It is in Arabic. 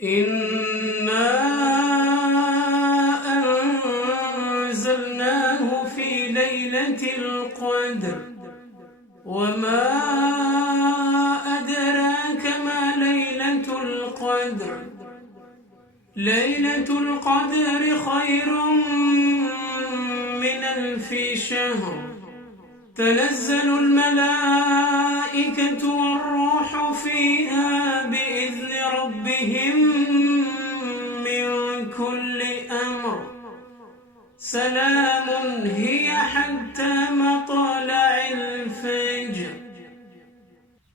إنا أنزلناه في ليلة القدر وما أدراك ما ليلة القدر ليلة القدر خير من 1000 شهر تنزل الملائكة والروح فيها بإذن ربهم من كل أمر سلام